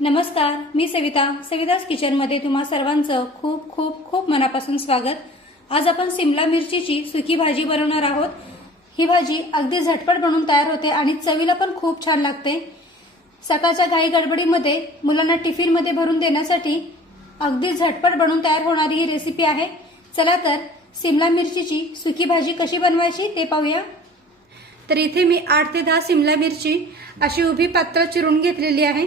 नमस्कार मी सविता सविताज किचनमध्ये तुम्हा सर्वांचं खूप खूप खूप मनापासून स्वागत. आज आपण सिमला मिरचीची सुकी भाजी बनवणार आहोत. ही भाजी अगदी झटपट बनवून तयार होते आणि चवीला पण खूप छान लागते. सकाळच्या घाई गडबडीमध्ये मुलांना टिफिनमध्ये भरून देण्यासाठी अगदी झटपट बनवून तयार होणारी ही रेसिपी आहे. चला तर सिमला मिरचीची सुकी भाजी कशी बनवायची ते पाहूया. तर इथे मी आठ ते दहा सिमला मिरची अशी उभी पात्र चिरून घेतलेली आहे.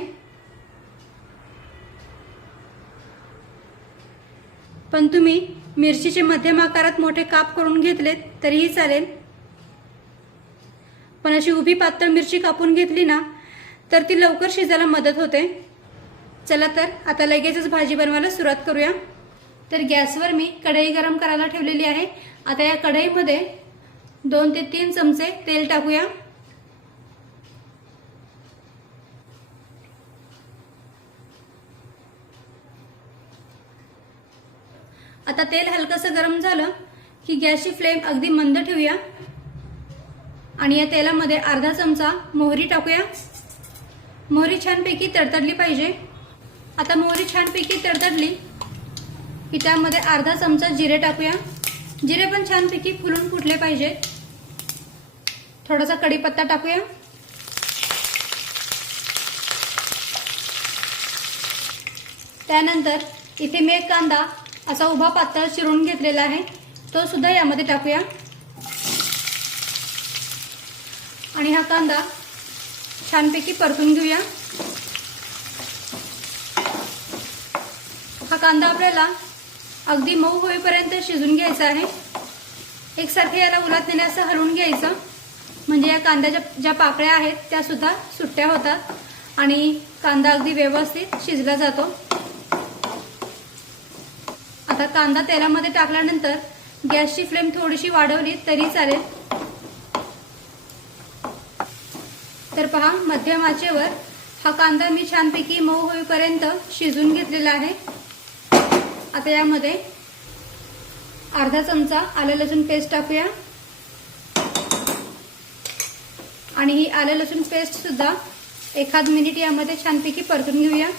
पण तुम्ही मिरचीचे मध्यम आकारात मोठे काप करून घेतलेत तरीही चालेल. पण अशी उभी पातळ मिरची कापून घेतली ना तर ती लवकर शिजायला मदत होते. चला तर आता लगेचच भाजी बनवायला सुरुवात करूया. तर गॅसवर मी कढई गरम करायला ठेवलेली आहे. आता या कढईमध्ये दोन ते तीन चमचे तेल टाकूया. आता तेल हलकंसं गरम झालं की गॅसची फ्लेम अगदी मंद ठेवूया. आणि या तेलामध्ये अर्धा चमचा मोहरी टाकूया. मोहरी छानपैकी तडतडली पाहिजे. आता मोहरी छानपैकी तडतडली की त्यामध्ये अर्धा चमचा जिरे टाकूया. जिरे पण छानपैकी फुलून फुटले पाहिजे. थोडासा कढीपत्ता टाकूया. त्यानंतर इथे मी एक कांदा असा उभा पातळ चिरून घेतलेला आहे. तो सुद्धा यामध्ये टाकूया. आणि हा कांदा छानपैकी परतून घेऊया. हा कांदा आपल्याला अगदी मऊ होईपर्यंत शिजून घ्यायचा आहे. एकसारखे याला उलटलेले असं हलवून घ्यायचं. म्हणजे या कांद्याच्या ज्या पाकळ्या आहेत त्या सुद्धा सुट्ट्या होतात. आणि कांदा अगदी व्यवस्थित शिजला जातो. आता कांदा तेलामध्ये टाकल्यानंतर गॅसची फ्लेम थोडीशी वाढवली तरी चालेल. तर पहा मध्यम आचेवर हा कांदा मी छानपैकी मऊ होईपर्यंत शिजून घेतलेला आहे. आता यामध्ये अर्धा चमचा आलं लसूण पेस्ट टाकूया. आणि ही आलं लसूण पेस्ट सुद्धा एखाद मिनिट यामध्ये छानपैकी परतून घेऊया.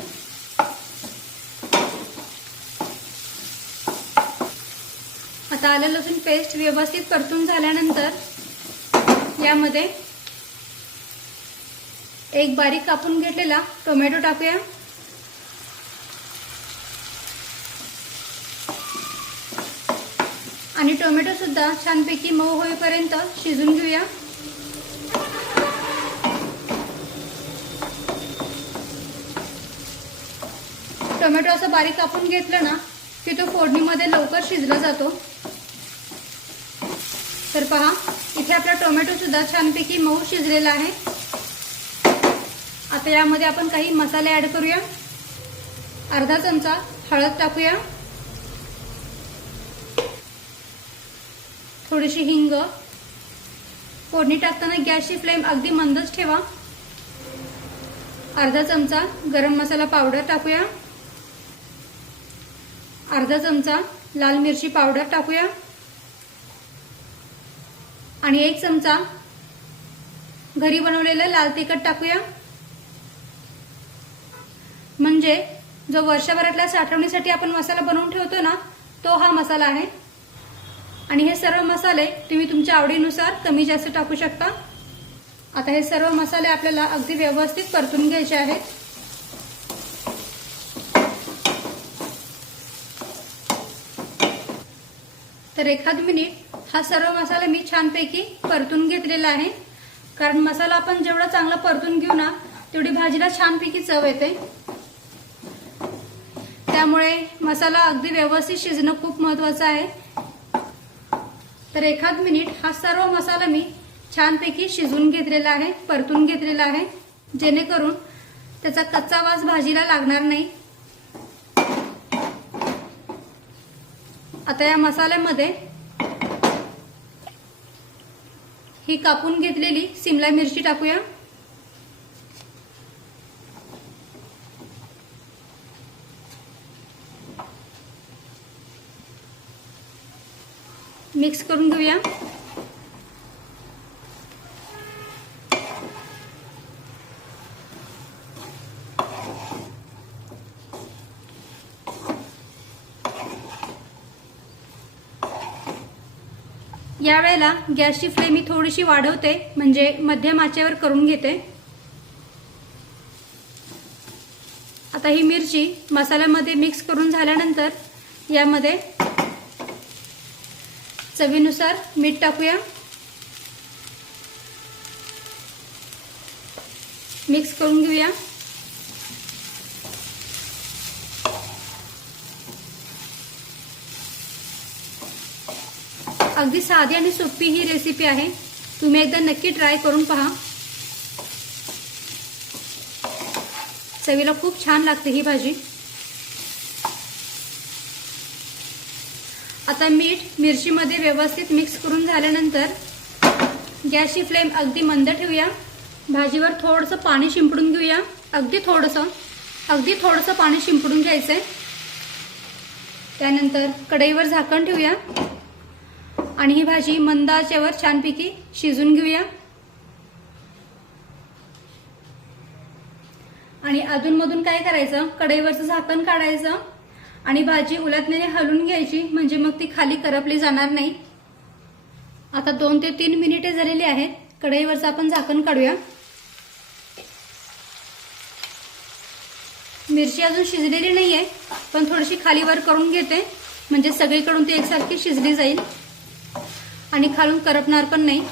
आता आलं लसूण पेस्ट व्यवस्थित परतून झाल्यानंतर यामध्ये एक बारीक कापून घेतलेला टोमॅटो टाकूया. आणि टोमॅटो सुद्धा छानपैकी मऊ होईपर्यंत शिजून घेऊया. टोमॅटो असं बारीक कापून घेतलं ना की तो फोडणीमध्ये लवकर शिजला जातो. तर पहा इथे आपला टोमॅटो सुद्धा छानपैकी मऊ शिजलेला आहे. आता यामध्ये आपण काही मसाले ऍड करूया. अर्धा चमचा हळद टाकूया. थोडीशी हिंग. फोडणी टाकताना गॅसची फ्लेम अगदी मंदच ठेवा. अर्धा चमचा गरम मसाला पावडर टाकूया. अर्धा चमचा लाल मिरची पावडर टाकूया. आणि एक चमचा घरी बनवलेलं लाल तिखट टाकूया. म्हणजे जो वर्षभरातल्या साठवणीसाठी आपण मसाला बनवून ठेवतो ना तो हा मसाला आहे. आणि हे सर्व मसाले तुम्ही तुमच्या आवडीनुसार कमी जास्त टाकू शकता. आता हे सर्व मसाले आपल्याला अगदी व्यवस्थित परतून घ्यायचे आहेत. तर एखाद मिनिट हा सर्व मसाला मी छानपैकी परतून घेतलेला आहे. कारण मसाला आपण जेवढा चांगला परतून घेऊ ना तेवढी भाजीला छानपैकी चव येते. त्यामुळे मसाला अगदी व्यवस्थित शिजणं खूप महत्वाचं आहे. तर एखाद मिनिट हा सर्व मसाला मी छानपैकी शिजवून घेतलेला आहे परतून घेतलेला आहे. जेणेकरून त्याचा कच्चा वास भाजीला लागणार नाही. आता या मसाल्यामध्ये ही कापून घेतलेली. सिमला मिरची टाकूया. मिक्स करून घेऊया. यावेळेला गॅसची फ्लेम मी थोडीशी वाढवते म्हणजे मध्यम आचेवर करून घेते. आता ही मिरची मसाल्यामध्ये मिक्स करून झाल्यानंतर यामध्ये चवीनुसार मीठ टाकूया. मिक्स करून घेऊया. अगदी साधी आणि सोपी ही रेसिपी आहे. तुम्ही एकदा नक्की ट्राय करून पहा. चवीला खूप छान लागते ही भाजी. आता मीठ मिरचीमध्ये व्यवस्थित मिक्स करून झाल्यानंतर गॅसची फ्लेम अगदी मंद ठेवूया. भाजीवर थोडंसं पाणी शिंपडून घेऊया. अगदी थोडंसं अगदी थोडंसं पाणी शिंपडून घ्यायचंय. त्यानंतर कढईवर झाकण ठेवूया. आणि ही भाजी मंद आचेवर छानपैकी शिजून घेऊया. आणि अधूनमधून काय करायचं? कढईवरचं झाकण काढायचं. आणि भाजी उलटण्याने हलून घ्यायची म्हणजे मग ती खाली करपली जाणार नाही. आता दोन ते तीन मिनिटे झालेली आहेत. कढईवरचं आपण झाकण काढूया. मिरची अजून शिजलेली नाहीये पण थोडीशी खालीवर करून घेते. म्हणजे सगळीकडून ती एकसारखी शिजली जाईल. आणि खालून करपणार पण नाही.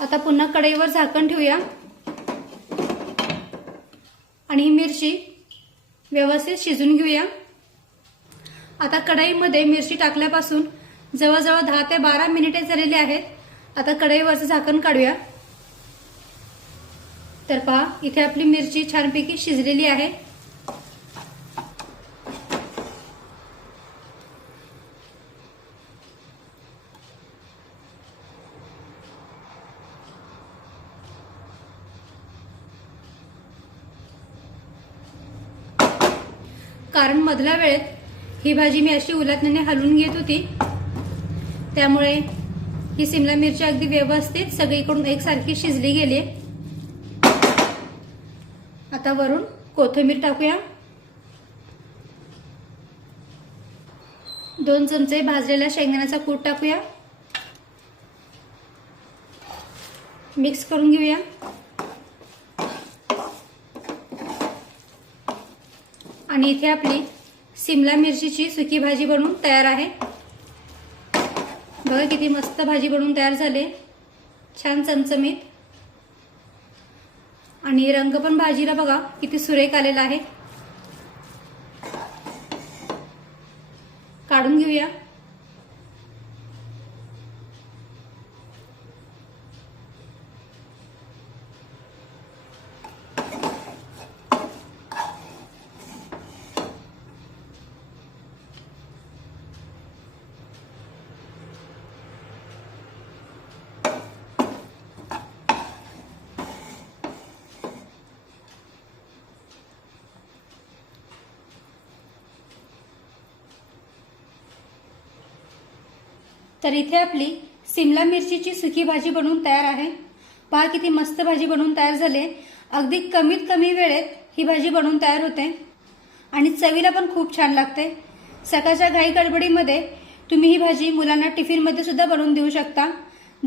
आता पुन्हा कढईवर झाकण ठेवूया. आणि ही मिरची व्यवस्थित शिजून घेऊया. आता कढईमध्ये मिरची टाकल्यापासून जवळजवळ दहा ते बारा मिनिटे झालेली आहेत. आता कढईवरचं झाकण काढूया. तर पहा इथे आपली मिरची छानपैकी शिजलेली आहे. कारण मधल्या वेळेत ही भाजी मी अशी उलटण्याने हलवून घेत होती. त्यामुळे ही सिमला मिरची अगदी व्यवस्थित सगळीकडून एकसारखी शिजली गेली. आता वरून कोथिंबीर टाकूया. दोन चमचे भाजलेल्या शेंगदाण्याचा कूट टाकूया. मिक्स करून घेऊया. आणि इथे आपली सिमला मिरचीची सुकी भाजी बनवून तयार आहे. बघा किती मस्त भाजी बनवून तयार झाली. छान चमचमीत. आणि रंग पण भाजीला बघा किती सुरेख आलेला आहे. काढून घेऊया. तर इथे आपली सिमला मिरचीची सुकी भाजी बनवून तयार आहे. पहा किती मस्त भाजी बनवून तयार झाली अगदी कमीत कमी वेळेत ही भाजी बनवून तयार होते. आणि चवीला पण खूप छान लागते. सकाळच्या घाई गडबडीमध्ये तुम्ही ही भाजी मुलांना टिफिनमध्ये सुद्धा बनवून देऊ शकता.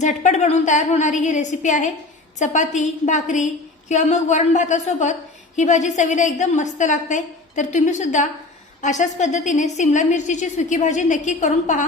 झटपट बनवून तयार होणारी ही रेसिपी आहे. चपाती भाकरी किंवा मग वरण भातासोबत ही भाजी चवीला एकदम मस्त लागते. तर तुम्ही सुद्धा अशाच पद्धतीने सिमला मिरचीची सुकी भाजी नक्की करून पहा.